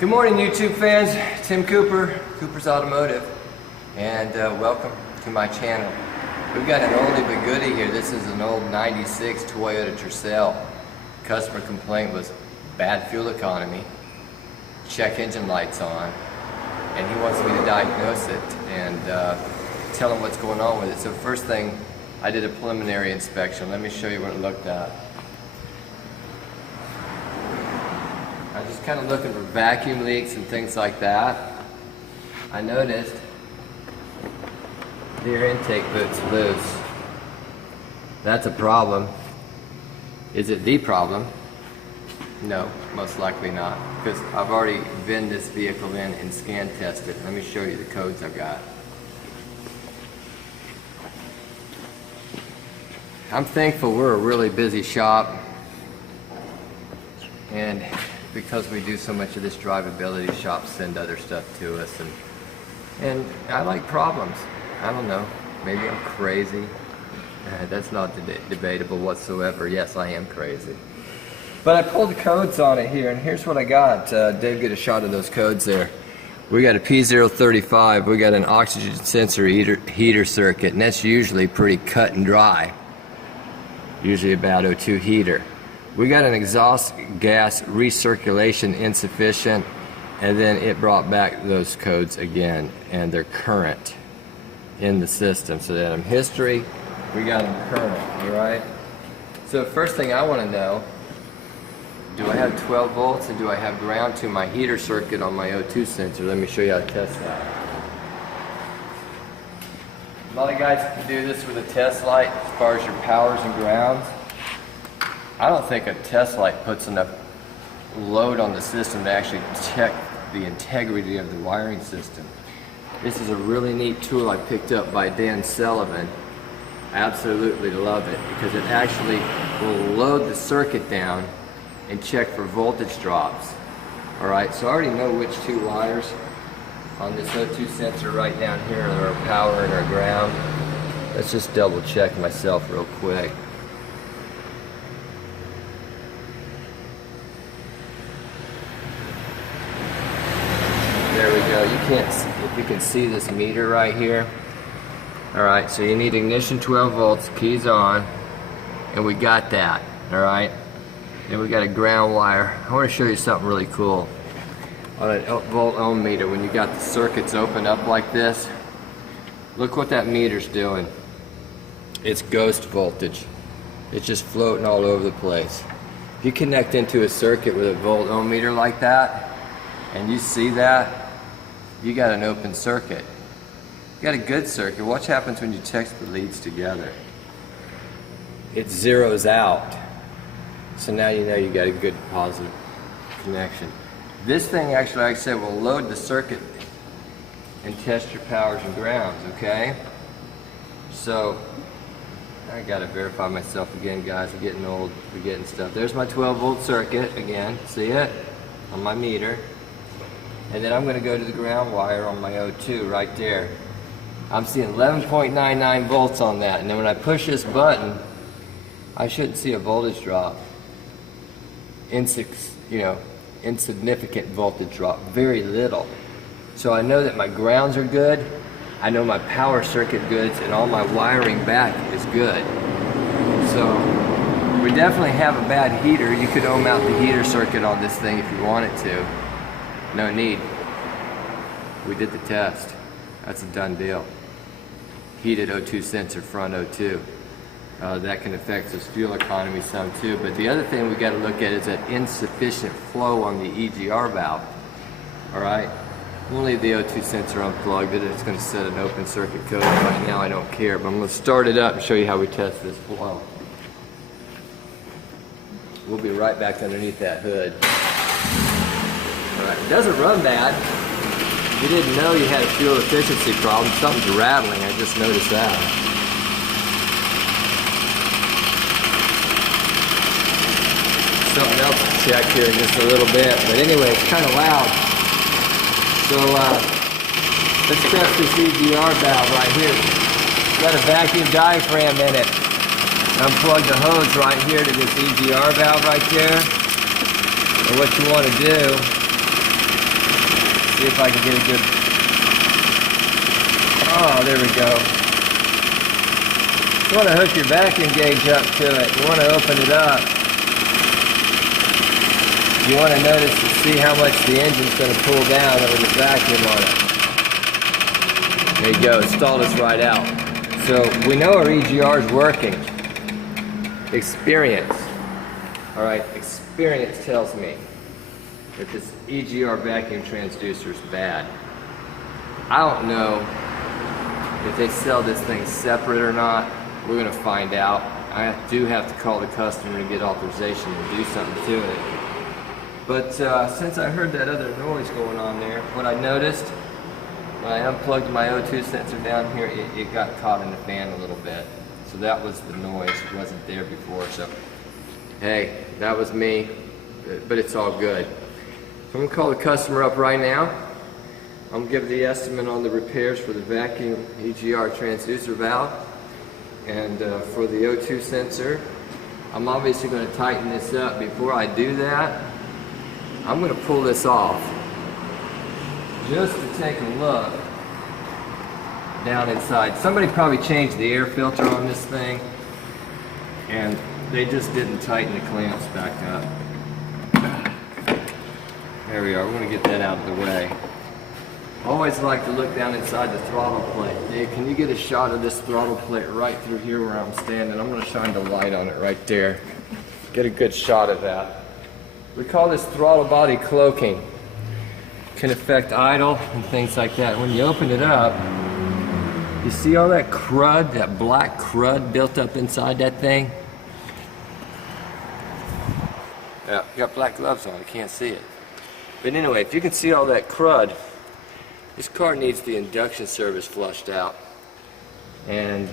Good morning, YouTube fans. Tim Cooper, Cooper's Automotive, and welcome to my channel. We've got an oldie but goodie here. This is an old 96 Toyota Tercel. Customer complaint was bad fuel economy, check engine lights on, and he wants me to diagnose it and tell him what's going on with it. So first thing, I did a preliminary inspection. Let me show you what it looked at. I was just kind of looking for vacuum leaks and things like that. I noticed the air intake boot's loose. That's a problem. Is it the problem? No, most likely not, because I've already been this vehicle in and scan tested. Let me show you the codes I've got. I'm thankful we're a really busy shop, and because we do so much of this drivability, shops send other stuff to us, and I like problems. I don't know, maybe I'm crazy. That's not debatable whatsoever. Yes, I am crazy. But I pulled the codes on it here, and here's what I got. Dave, get a shot of those codes there. We got a P035, we got an oxygen sensor heater circuit, and that's usually pretty cut and dry. Usually a bad O2 heater. We got an exhaust gas recirculation insufficient, and then it brought back those codes again, and they're current in the system. So that in history, we got them current, all right? So first thing I want to know, do I have 12 volts and do I have ground to my heater circuit on my O2 sensor? Let me show you how to test that. A lot of guys can do this with a test light as far as your powers and grounds. I don't think a test light puts enough load on the system to actually check the integrity of the wiring system. This is a really neat tool I picked up by Dan Sullivan. Absolutely love it, because it actually will load the circuit down and check for voltage drops. Alright, so I already know which two wires on this O2 sensor right down here are our power and our ground. Let's just double check myself real quick. There we go. You can't see, if you can see this meter right here. Alright, so you need ignition 12 volts, keys on, and we got that. Alright, then we got a ground wire. I want to show you something really cool. On a volt ohm meter, when you got the circuits open up like this, look what that meter's doing. It's ghost voltage. It's just floating all over the place. If you connect into a circuit with a volt ohm meter like that, and you see that, you got an open circuit. You got a good circuit. Watch what happens when you text the leads together. It zeroes out. So now you know you got a good positive connection. This thing actually, like I said, will load the circuit and test your powers and grounds, okay? So, I gotta verify myself again, guys. I'm getting old, forgetting stuff. There's my 12 volt circuit again, see it? On my meter. And then I'm going to go to the ground wire on my O2 right there. I'm seeing 11.99 volts on that, and then when I push this button, I shouldn't see a voltage drop. Insignificant voltage drop, very little. So I know that my grounds are good, I know my power circuit goods, and all my wiring back is good. So we definitely have a bad heater. You could ohm out the heater circuit on this thing if you wanted to. No need. We did the test. That's a done deal. Heated O2 sensor, front O2. That can affect this fuel economy some too. But the other thing we got to look at is that insufficient flow on the EGR valve. Alright? We'll leave the O2 sensor unplugged. It's going to set an open circuit code. Right now I don't care. But I'm going to start it up and show you how we test this flow. We'll be right back underneath that hood. Alright, it doesn't run bad. If you didn't know you had a fuel efficiency problem, something's rattling, I just noticed that. Something else to check here in just a little bit, but anyway, it's kind of loud. So let's test this EGR valve right here. It's got a vacuum diaphragm in it. Unplug the hose right here to this EGR valve right there. And what you want to do See if I can get a good, oh, there we go. You want to hook your vacuum gauge up to it. You want to open it up. You want to notice to see how much the engine's going to pull down over the vacuum on it. There you go, it stalled us right out. So we know our EGR is working. Experience. All right, experience tells me that this EGR vacuum transducer is bad. I don't know if they sell this thing separate or not. We're gonna find out. I do have to call the customer to get authorization to do something to it. But since I heard that other noise going on there, what I noticed when I unplugged my O2 sensor down here, it got caught in the fan a little bit. So that was the noise. It wasn't there before. So, hey, that was me, but it's all good. So I'm gonna call the customer up right now. I'm gonna give the estimate on the repairs for the vacuum EGR transducer valve and for the O2 sensor. I'm obviously gonna tighten this up. Before I do that, I'm gonna pull this off just to take a look down inside. Somebody probably changed the air filter on this thing and they just didn't tighten the clamps back up. There we are, we're gonna get that out of the way. Always like to look down inside the throttle plate. Dave, can you get a shot of this throttle plate right through here where I'm standing? I'm gonna shine the light on it right there. Get a good shot of that. We call this throttle body cloaking. Can affect idle and things like that. When you open it up, you see all that crud, that black crud built up inside that thing? Yeah, you got black gloves on, you can't see it. But anyway, if you can see all that crud, this car needs the induction service flushed out. And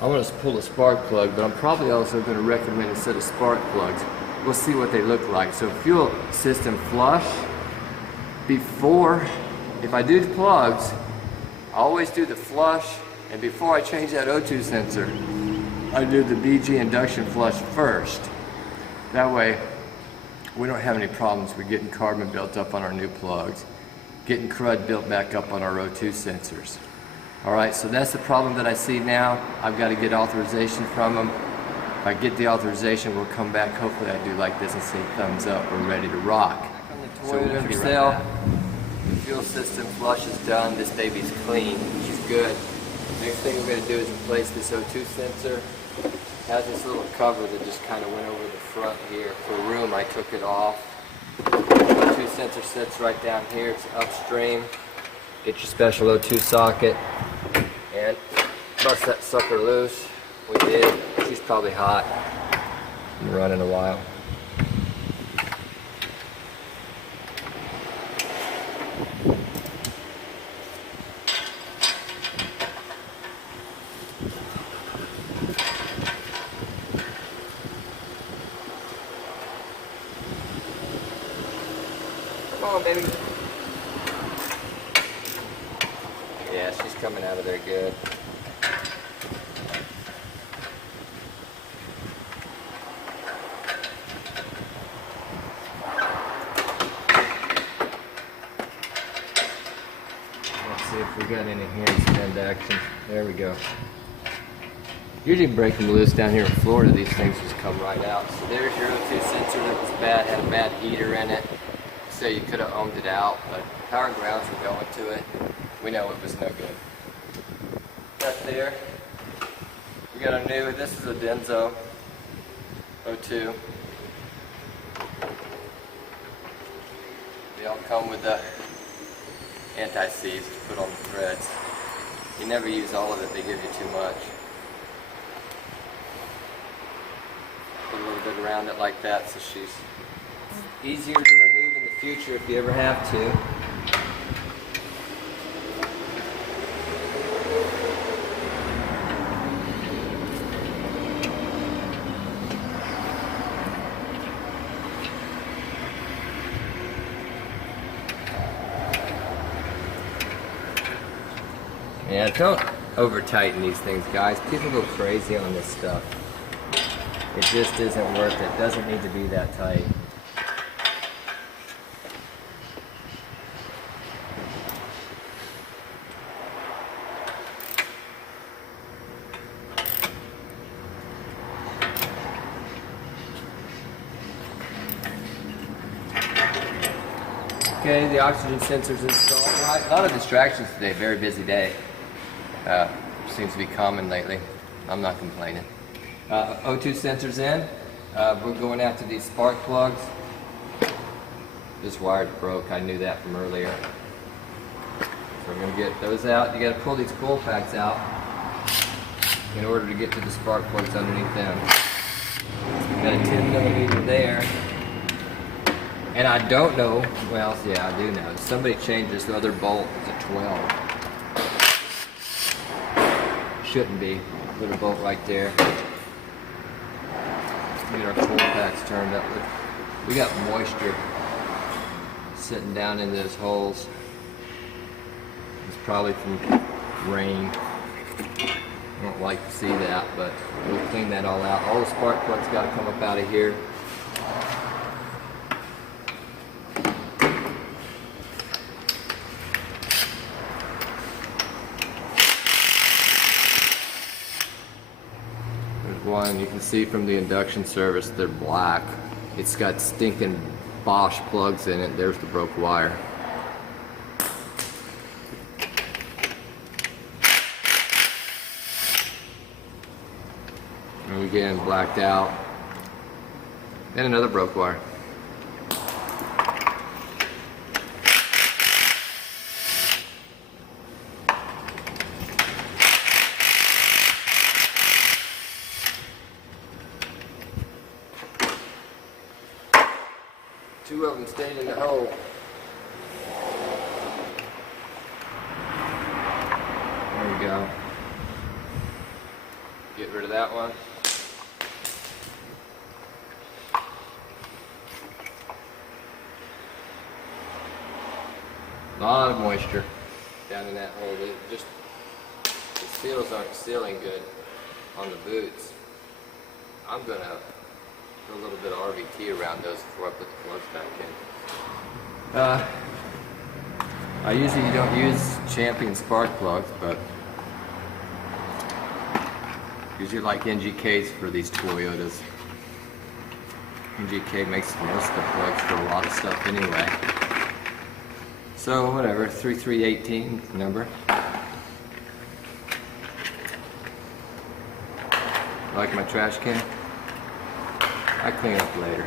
I'm going to pull a spark plug, but I'm probably also going to recommend a set of spark plugs. We'll see what they look like. So fuel system flush. Before, if I do the plugs, I always do the flush, and before I change that O2 sensor, I do the BG induction flush first. That way, we don't have any problems with getting carbon built up on our new plugs, getting crud built back up on our O2 sensors. All right, so that's the problem that I see now. I've got to get authorization from them. If I get the authorization, we'll come back. Hopefully I do like this and say thumbs up, we're ready to rock. So we're going to sell. The fuel system flush is done. This baby's clean, which is good. Next thing we're going to do is replace this O2 sensor. It has this little cover that just kind of went over the front here. For room, I took it off. O2 sensor sits right down here. It's upstream. Get your special O2 socket and bust that sucker loose. We did. She's probably hot. Been running a while. Come on, baby. Yeah, she's coming out of there good. Let's see if we got any handstand action. There we go. Usually break them loose down here in Florida, these things just come right out. So there's your O2 sensor that was bad, had a bad heater in it. So you could have ohmed it out, but power and grounds were going to it. We know it was no good. Right there, we got our new, this is a Denso O2. They all come with the anti-seize to put on the threads. You never use all of it, they give you too much. Put a little bit around it like that so she's easier to remove in the future if you ever have to. Yeah, don't over tighten these things, guys. People go crazy on this stuff. It just isn't worth it. It doesn't need to be that tight. Okay, the oxygen sensor's installed. Right. A lot of distractions today, very busy day. Seems to be common lately. I'm not complaining. O2 sensor's in. We're going out to these spark plugs. This wire's broke, I knew that from earlier. So we're going to get those out. You got to pull these coil packs out in order to get to the spark plugs underneath them. Got a 10 millimeter there. And I don't know, well, yeah, I do know. Somebody changed this other bolt to 12. Shouldn't be. Put a bolt right there. Get our coil packs turned up. We got moisture sitting down in those holes. It's probably from rain. I don't like to see that, but we'll clean that all out. All the spark plugs got to come up out of here. There's one, you can see from the induction service, they're black. It's got stinking Bosch plugs in it. There's the broke wire. And again, blacked out. And another broke wire. Two of them stayed in the hole. There we go. Get rid of that one. A lot of moisture down in that hole. The seals aren't sealing good on the boots. I'm gonna put a little bit of RVT around those before I put the plugs back in. I usually don't use Champion spark plugs, but usually like NGKs for these Toyotas. NGK makes most of the plugs for a lot of stuff anyway. So whatever, 3318 number. Like my trash can? I clean up later.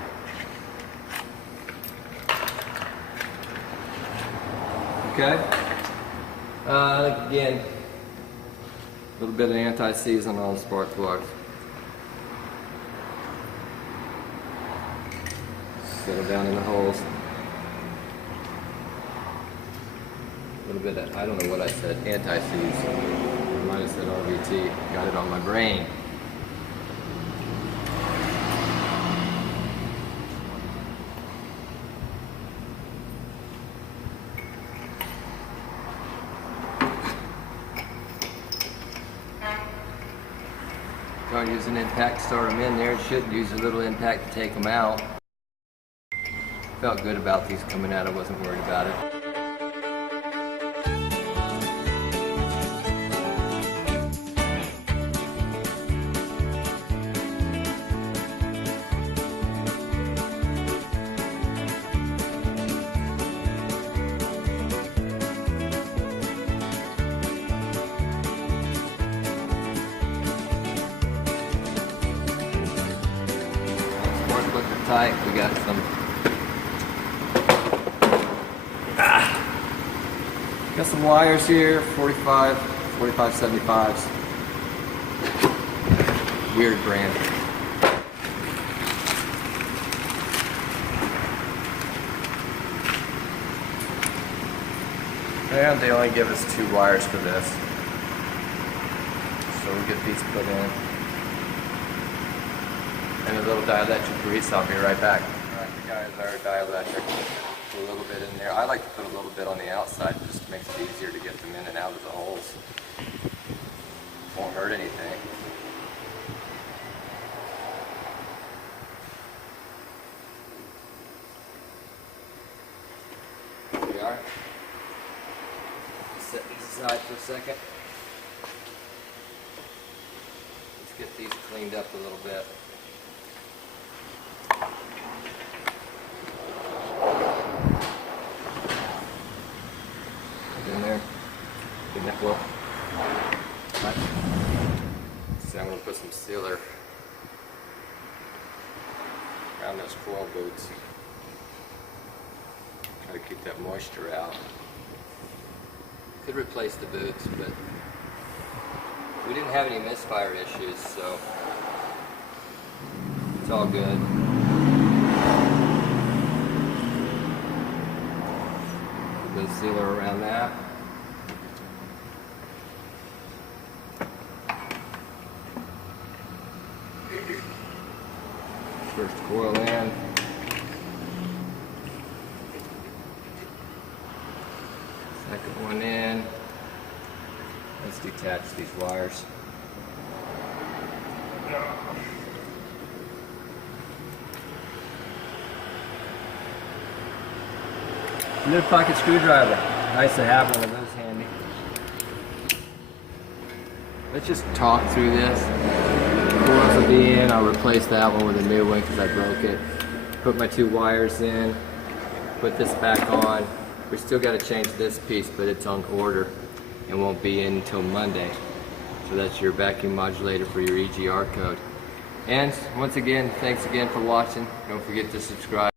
Okay. Again, a little bit of anti-seize on all the spark plugs. Settle down in the holes. A little bit of, I don't know what I said, anti-seize. I might have said RVT. Got it on my brain. Don't use an impact to start them in there. It shouldn't use a little impact to take them out. Felt good about these coming out. I wasn't worried about it. Tight. We got some wires here, 4575s. Weird brand. And they only give us 2 wires for this. So we'll get these put in. And a little dielectric grease. I'll be right back. Alright, the guys are dielectric. Put a little bit in there. I like to put a little bit on the outside, it just makes it easier to get them in and out of the holes. Won't hurt anything. There we are. Set these aside for a second. Let's get these cleaned up a little bit. Well, so I'm going to put some sealer around those coil boots. Try to keep that moisture out. Could replace the boots, but we didn't have any misfire issues, so it's all good. Put the sealer around that. First coil in. Second one in. Let's detach these wires. Lid pocket screwdriver. Nice to have one of those handy. Let's just talk through this. Coils will be in. I'll replace that one with a new one because I broke it. Put my 2 wires in. Put this back on. We still got to change this piece, but it's on order and won't be in until Monday. So that's your vacuum modulator for your EGR code. And once again, thanks again for watching. Don't forget to subscribe.